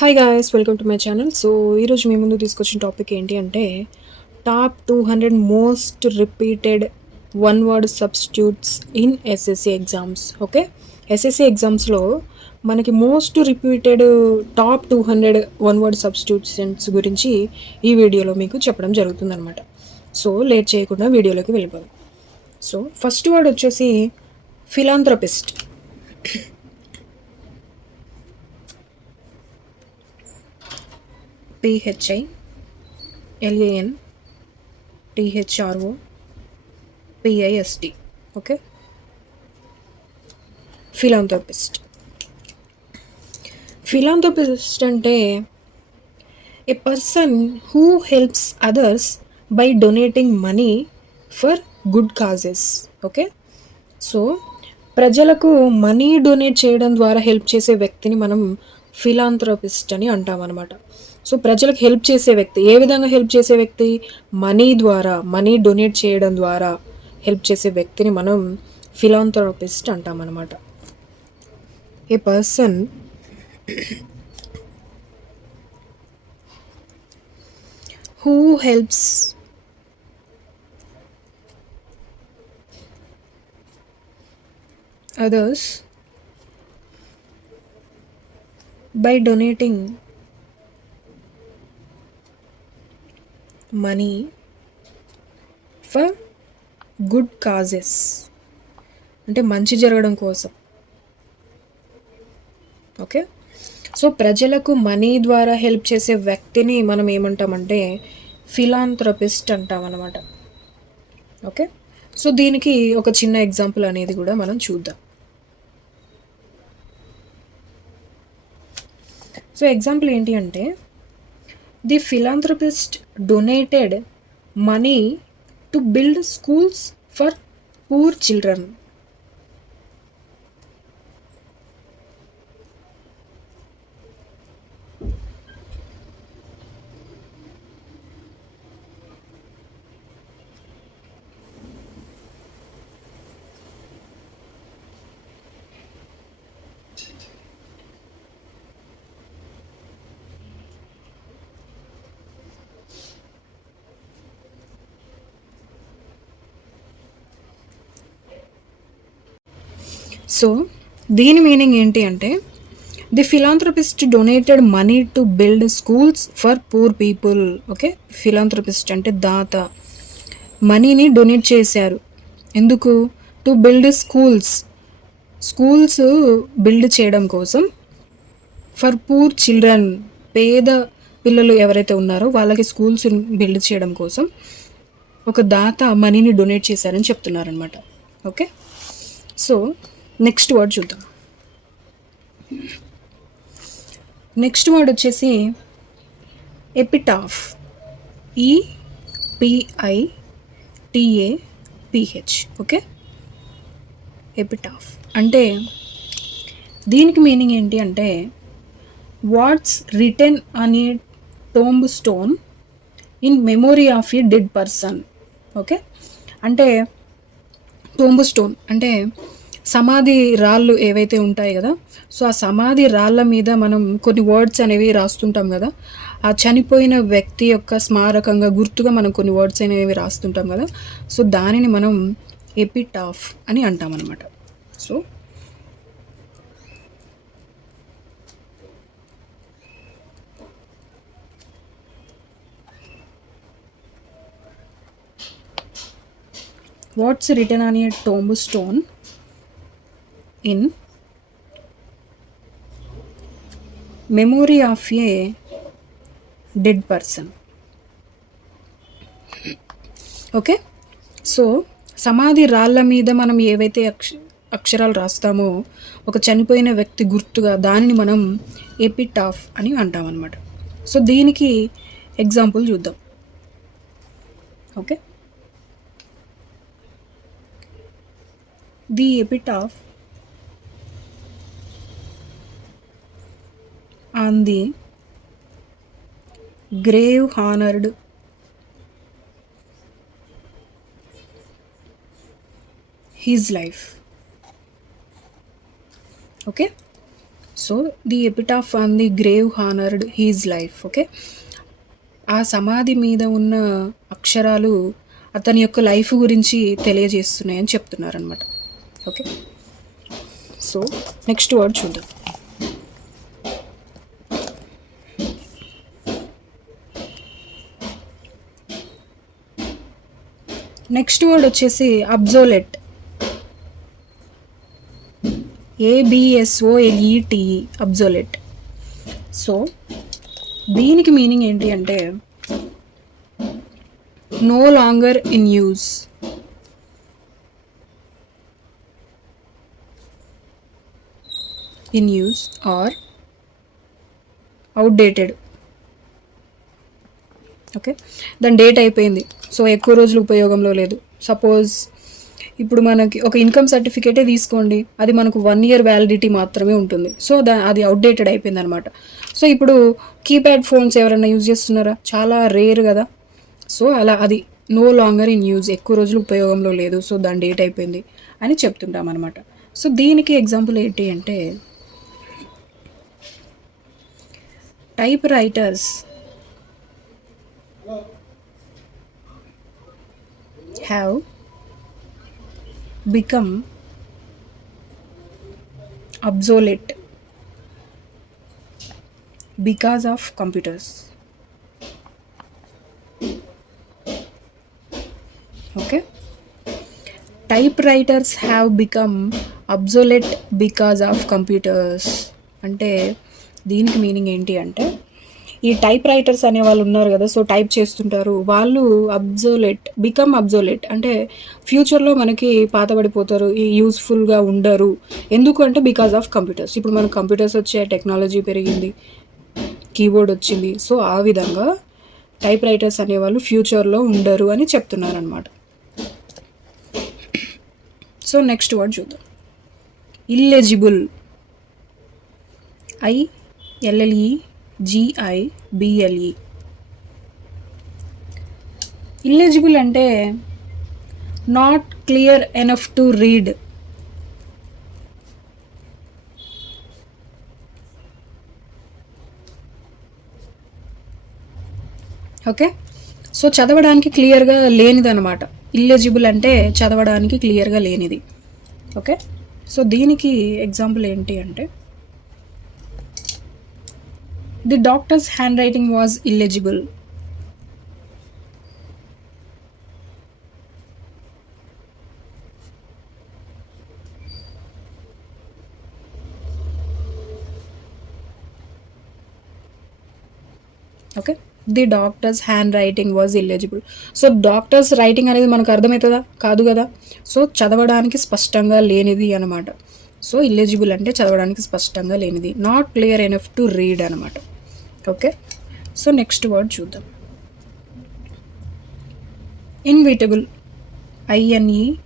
Hi guys, welcome to my channel. So ఈరోజు మీ ముందు తీసుకొచ్చిన టాపిక్ ఏంటి అంటే top 200 most repeated one word substitutes in SSC exams. Okay, SSC ఎగ్జామ్స్లో మనకి most repeated top 200 one word substitutes గురించి ఈ వీడియోలో మీకు చెప్పడం జరుగుతుందన్నమాట. సో లేట్ చేయకుండా వీడియోలోకి వెళ్ళిపోదాం. సో ఫస్ట్ వర్డ్ వచ్చేసి ఫిలాంథ్రపిస్ట్. PHILANTHROPIST. ఓకే, ఫిలాంథ్రపిస్ట్ అంటే a person who helps others by donating money for good causes. Okay, so ప్రజలకు మనీ డొనేట్ చేయడం ద్వారా హెల్ప్ చేసే వ్యక్తిని మనం ఫిలాంథ్రపిస్ట్ అని అంటాం అనమాట. సో ప్రజలకు హెల్ప్ చేసే వ్యక్తి, ఏ విధంగా హెల్ప్ చేసే వ్యక్తి? మనీ డొనేట్ చేయడం ద్వారా హెల్ప్ చేసే వ్యక్తిని మనం ఫిలాంథ్రపిస్ట్ అంటాం అనమాట. A person who helps others by donating money for good causes, అంటే మంచి జరగడం కోసం. ఓకే, సో ప్రజలకు మనీ ద్వారా హెల్ప్ చేసే వ్యక్తిని మనం ఏమంటామంటే ఫిలాంథ్రపిస్ట్ అంటాం అన్నమాట. ఓకే, సో దీనికి ఒక చిన్న ఎగ్జాంపుల్ అనేది కూడా మనం చూద్దాం. సో ఎగ్జాంపుల్ ఏంటి అంటే the philanthropist donated money to build schools for poor children. So దీని మీనింగ్ ఏంటి అంటే the philanthropist donated money to build schools for poor people. Okay, philanthropist అంటే దాత, మనీని డొనేట్ చేశారు. ఎందుకు? టు బిల్డ్ స్కూల్స్ బిల్డ్ చేయడం కోసం. ఫర్ పూర్ చిల్డ్రన్, పేద పిల్లలు ఎవరైతే ఉన్నారో వాళ్ళకి స్కూల్స్ బిల్డ్ చేయడం కోసం ఒక దాత మనీని డొనేట్ చేశారని చెప్తున్నారనమాట. ఓకే, సో నెక్స్ట్ వర్డ్ చూద్దాం. నెక్స్ట్ వర్డ్ వచ్చేసి ఎపిటాఫ్. EPITAPH. ఓకే, ఎపిటాఫ్ అంటే దీనికి మీనింగ్ ఏంటి అంటే what's written on a tomb stone in memory of a dead person. Okay, అంటే టోంబ్ స్టోన్ అంటే సమాధి రాళ్ళు ఏవైతే ఉంటాయి కదా, సో ఆ సమాధి రాళ్ళ మీద మనం కొన్ని వర్డ్స్ అనేవి రాస్తుంటాం కదా, ఆ చనిపోయిన వ్యక్తి యొక్క స్మారకంగా గుర్తుగా మనం కొన్ని వర్డ్స్ అనేవి రాస్తుంటాం కదా, సో దానిని మనం ఎపిటాఫ్ అని అంటాం అనమాట. So what's written on a tomb stone in memory of a dead person. Okay, so సమాధి రాళ్ళ మీద మనం ఏవైతే అక్షరాలు రాస్తామో ఒక చనిపోయిన వ్యక్తి గుర్తుగా, దానిని మనం ఎపిటాఫ్ అని అంటాం అన్నమాట. సో దీనికి ఎగ్జాంపుల్ చూద్దాం. Okay, the epitaph on the grave honored his life. Okay, so the epitaph on the grave honoured his life. Okay, ఆ సమాధి మీద ఉన్న అక్షరాలు అతని యొక్క లైఫ్ గురించి తెలియజేస్తున్నాయని చెప్తున్నారనమాట. ఓకే, సో నెక్స్ట్ వర్డ్ చూద్దాం. నెక్స్ట్ వర్డ్ వచ్చేసి అబ్జోలెట్. ABSOLETE, obsolete. సో దీనికి మీనింగ్ ఏంటి అంటే no longer in use, or outdated. Okay, దాని డేట్ అయిపోయింది, సో ఎక్కువ రోజులు ఉపయోగంలో లేదు. సపోజ్ ఇప్పుడు మనకి ఒక ఇన్కమ్ సర్టిఫికేటే తీసుకోండి, అది మనకు 1 year వ్యాలిడిటీ మాత్రమే ఉంటుంది. సో అది అవుట్డేటెడ్ అయిపోయింది అనమాట. సో ఇప్పుడు కీప్యాడ్ ఫోన్స్ ఎవరైనా యూజ్ చేస్తున్నారా? చాలా రేర్ కదా. సో అలా అది నో లాంగర్ ఇన్ యూజ్, ఎక్కువ రోజులు ఉపయోగంలో లేదు, సో దాని డేట్ అయిపోయింది అని చెప్తుంటాం అనమాట. సో దీనికి ఎగ్జాంపుల్ ఏంటి అంటే type writers have become obsolete because of computers. Okay, typewriters have become obsolete because of computers. అంటే దీనికి మీనింగ్ ఏంటి అంటే ఈ టైప్ రైటర్స్ అనే వాళ్ళు ఉన్నారు కదా, సో టైప్ చేస్తుంటారు, వాళ్ళు బికమ్ అబ్జోలెట్ అంటే ఫ్యూచర్లో మనకి పాతబడిపోతారు, యూస్ఫుల్గా ఉండరు. ఎందుకు అంటే బికాజ్ ఆఫ్ కంప్యూటర్స్. ఇప్పుడు మనకు కంప్యూటర్స్ వచ్చే, టెక్నాలజీ పెరిగింది, కీబోర్డ్ వచ్చింది, సో ఆ విధంగా టైప్ రైటర్స్ అనేవాళ్ళు ఫ్యూచర్లో ఉండరు అని చెప్తున్నారనమాట. సో నెక్స్ట్ వర్డ్ చూద్దాం. ఇల్లెజిబుల్. ILLEGIBLE. ఇల్లెజిబుల్ అంటే not clear enough to read. Okay, so చదవడానికి క్లియర్గా లేనిది అనమాట. ఇల్లెజిబుల్ అంటే చదవడానికి క్లియర్గా లేనిది. ఓకే, సో దీనికి ఎగ్జాంపుల్ ఏంటి అంటే the doctor's handwriting was illegible. Okay, the doctor's handwriting was illegible. So doctor's writing అనేది మనకు అర్థమవుతుందా? కాదు కదా. సో చదవడానికి స్పష్టంగా లేనిది అనమాట. సో ఇల్లెజిబుల్ అంటే చదవడానికి స్పష్టంగా లేనిది, not clear enough to read అనమాట. ఓకే, సో నెక్స్ట్ వర్డ్ చూద్దాం. ఇన్విటబుల్. INEVITABLE.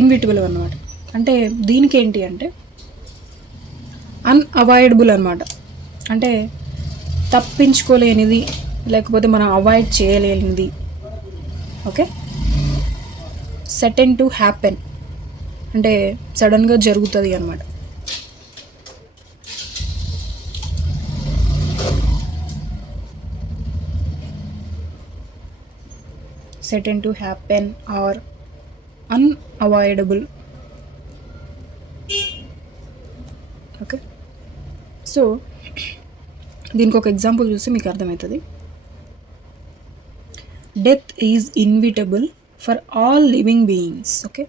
ఇన్విటబుల్ అనమాట. అంటే దీనికి ఏంటి అంటే అన్అవాయిడబుల్ అనమాట. అంటే తప్పించుకోలేనిది, లేకపోతే మనం అవాయిడ్ చేయలేనిది. ఓకే, సర్టెన్ టు హ్యాపెన్ అంటే సడన్గా జరుగుతుంది అనమాట. Certain to happen or unavoidable. Okay, so దీనికి ఒక ఎగ్జాంపుల్ చూస్తే మీకు అర్థమవుతుంది. Death is inevitable for all living beings. Okay,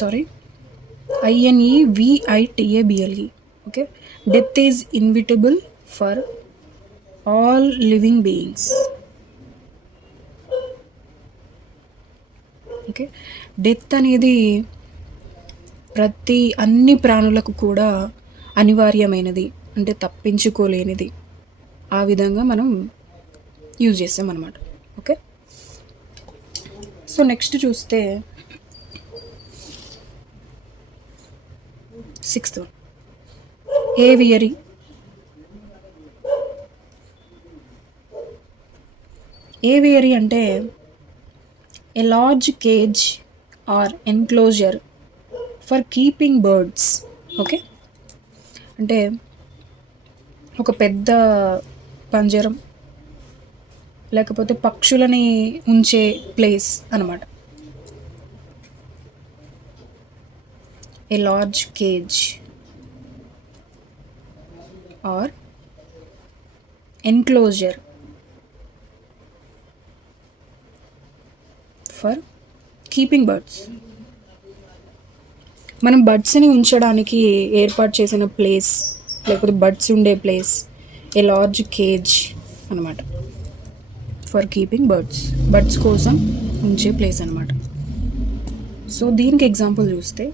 sorry, INEVITABLE. Okay, death is inevitable for all living beings. Okay, death అనేది అన్ని ప్రాణులకు కూడా అనివార్యమైనది, అంటే తప్పించుకోలేనిది. ఆ విధంగా మనం యూజ్ చేస్తాం అన్నమాట. ఓకే, సో నెక్స్ట్ చూస్తే సిక్స్త్ వన్ ఏవియరీ. ఏవియరీ అంటే a large cage or enclosure for keeping birds. Okay, అంటే ఒక పెద్ద పంజరం లేకపోతే పక్షులని ఉంచే ప్లేస్ అన్నమాట. A large cage or enclosure for keeping birds. మనం బర్డ్స్ని ఉంచడానికి ఏర్పాటు చేసిన ప్లేస్ లేకపోతే బర్డ్స్ ఉండే ప్లేస్ ఏ లార్జ్ కేజ్ అనమాట. ఫర్ కీపింగ్ బర్డ్స్, బర్డ్స్ కోసం ఉంచే ప్లేస్ అనమాట. సో దీనికి ఎగ్జాంపుల్ చూస్తే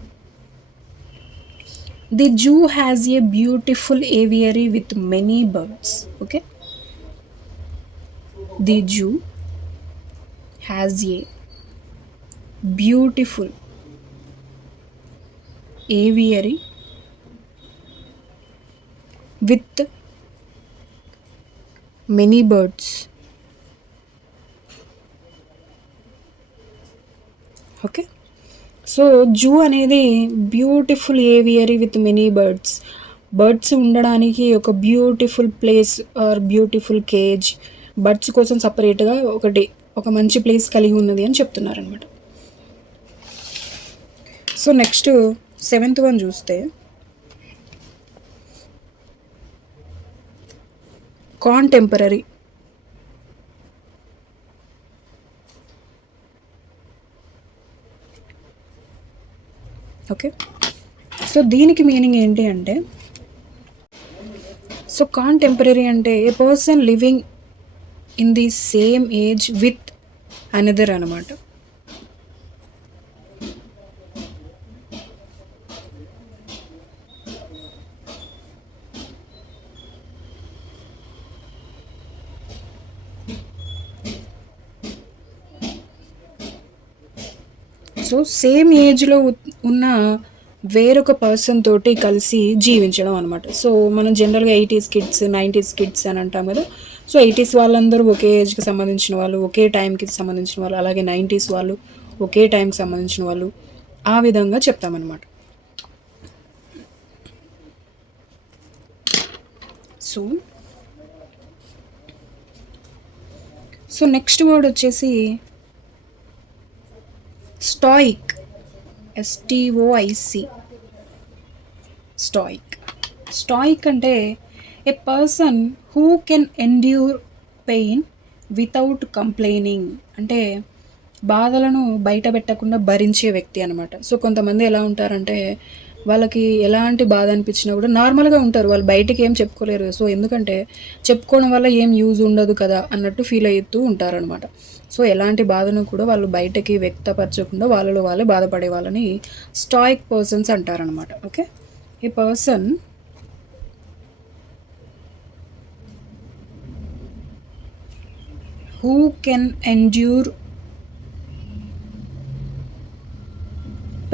the zoo has a beautiful aviary with many birds. Okay, the zoo has a beautiful aviary with many birds. Okay, so zoo అనేది beautiful aviary with many birds, birds ఉండడానికి ఒక beautiful place or beautiful cage, birds కోసం సపరేట్గా ఒక మంచి ప్లేస్ కలిగి ఉన్నది అని చెప్తున్నారనమాట. సో నెక్స్ట్ సెవెంత్ వన్ చూస్తే కాంటెంపరరీ. ఓకే, సో దీనికి మీనింగ్ ఏంటి అంటే, సో కాంటెంపరరీ అంటే a person living in the same age with another అనమాట. సో సేమ్ ఏజ్లో ఉన్న వేరొక పర్సన్ తోటి కలిసి జీవించడం అనమాట. సో మనం జనరల్గా 80s కిడ్స్ 90s కిడ్స్ అని అంటాం కదా. సో 80s వాళ్ళందరూ ఒకే ఏజ్కి సంబంధించిన వాళ్ళు, ఒకే టైంకి సంబంధించిన వాళ్ళు, అలాగే 90s వాళ్ళు ఒకే టైంకి సంబంధించిన వాళ్ళు, ఆ విధంగా చెప్తామన్నమాట. సో నెక్స్ట్ వర్డ్ వచ్చేసి స్టాయిక్. STOIC. స్టాయిక్ అంటే a person who can endure pain without complaining, అంటే బాధలను బయట పెట్టకుండా భరించే వ్యక్తి అనమాట. సో కొంతమంది ఎలా ఉంటారంటే వాళ్ళకి ఎలాంటి బాధ అనిపించినా కూడా నార్మల్గా ఉంటారు, వాళ్ళు బయటికి ఏం చెప్పుకోలేరు. సో ఎందుకంటే చెప్పుకోవడం వల్ల ఏం యూజ్ ఉండదు కదా అన్నట్టు ఫీల్ అవుతూ ఉంటారనమాట. సో ఎలాంటి బాధను కూడా వాళ్ళు బయటకి వ్యక్తపరచకుండా వాళ్ళలో వాళ్ళే బాధపడే వాళ్ళని స్టాయిక్ పర్సన్స్ అంటారనమాట. ఓకే, ఈ person who can endure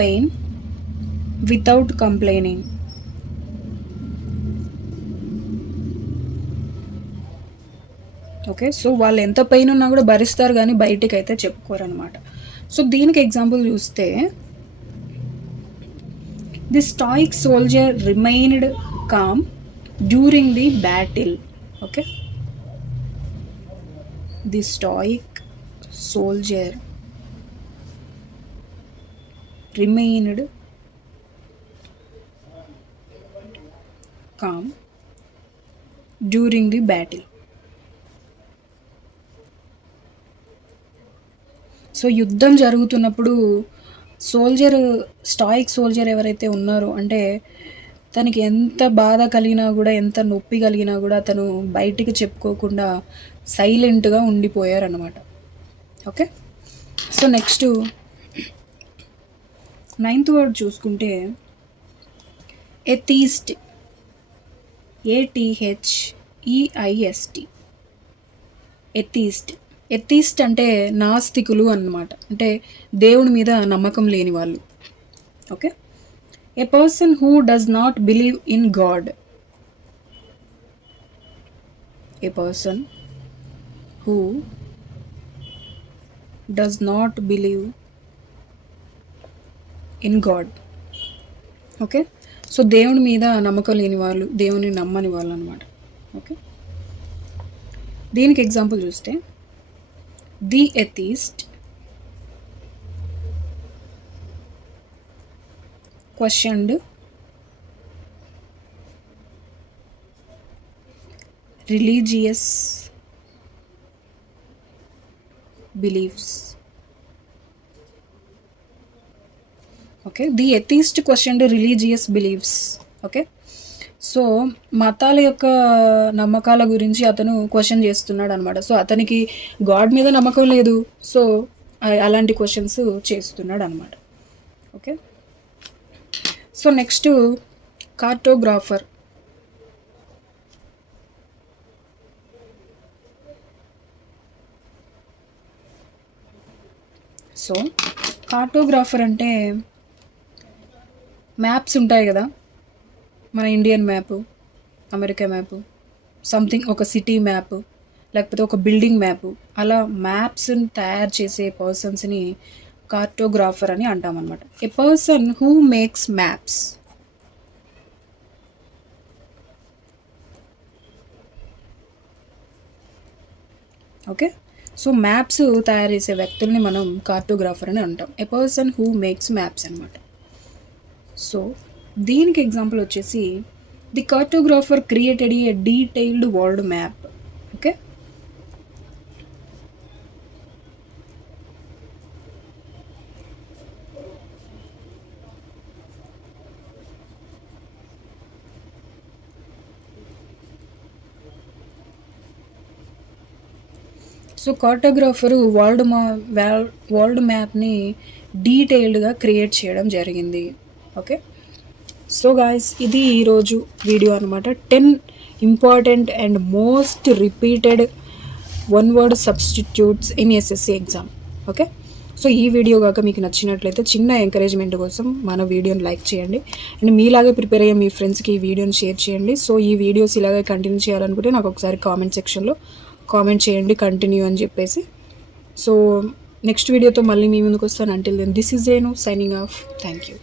pain without complaining. Okay, so వాళ్ళు ఎంత పెయిన్ ఉన్నా కూడా భరిస్తారు కానీ బయటికి అయితే చెప్పుకోరు అనమాట. సో దీనికి ఎగ్జాంపుల్ చూస్తే the stoic soldier remained calm during the battle. Okay, the stoic soldier remained calm during the battle. So యుద్ధం జరుగుతున్నప్పుడు స్టాయిక్ సోల్జర్ ఎవరైతే ఉన్నారో అంటే తనకి ఎంత బాధ కలిగినా కూడా, ఎంత నొప్పి కలిగినా కూడా తను బయటికి చెప్పుకోకుండా సైలెంట్గా ఉండిపోయారన్నమాట. Okay, so next 9th word చూసుకుంటే ఎథీస్ట్. ATHEIST. ఎథీస్ట్ అంటే నాస్తికులు అన్నమాట, అంటే దేవుడి మీద నమ్మకం లేని వాళ్ళు. Okay, A person who does not believe in God. A person who does not believe in God. Okay, so దేవుని మీద నమ్మకం లేని వాళ్ళు, దేవుని నమ్మని వాళ్ళు అనమాట. ఓకే, దీనికి ఎగ్జాంపుల్ చూస్తే the atheist questioned religious beliefs. Okay, the atheist questioned religious beliefs. Okay, so మతాల యొక్క నమ్మకాల గురించి అతను క్వశ్చన్ చేస్తున్నాడు అనమాట. సో అతనికి గాడ్ మీద నమ్మకం లేదు, సో అలాంటి క్వశ్చన్స్ చేస్తున్నాడు అనమాట. Okay, so next cartographer. So cartographer అంటే మ్యాప్స్ ఉంటాయి కదా, మన Indian map, America map, something ఒక సిటీ మ్యాప్, లేకపోతే ఒక బిల్డింగ్ మ్యాప్, అలా మ్యాప్స్ని తయారు చేసే పర్సన్స్ని కార్టోగ్రాఫర్ అని అంటామన్నమాట. A person who makes maps. Okay, so maps తయారు చేసే వ్యక్తుల్ని మనం కార్టోగ్రాఫర్ అని అంటాం. A person who makes maps అనమాట. సో దీనికి ఎగ్జాంపుల్ వచ్చేసి the cartographer created a detailed world map. Okay, so cartographer world మ్యాప్ని డీటెయిల్డ్గా క్రియేట్ చేయడం జరిగింది. ఓకే, సో గాయస్, ఇది ఈరోజు వీడియో అనమాట. 10 important and most repeated one word substitutes in SSC exam. Okay, so ఈ వీడియో కాక మీకు నచ్చినట్లయితే చిన్న ఎంకరేజ్మెంట్ కోసం మన వీడియోని లైక్ చేయండి, అండ్ మీలాగే ప్రిపేర్ అయ్యే మీ ఫ్రెండ్స్కి ఈ వీడియోని షేర్ చేయండి. సో ఈ వీడియోస్ ఇలాగే కంటిన్యూ చేయాలనుకుంటే నాకు ఒకసారి కామెంట్ సెక్షన్లో కామెంట్ చేయండి కంటిన్యూ అని చెప్పేసి. సో నెక్స్ట్ వీడియోతో మళ్ళీ మీ ముందుకు వస్తాను. Until then this is Renu signing off. Thank you.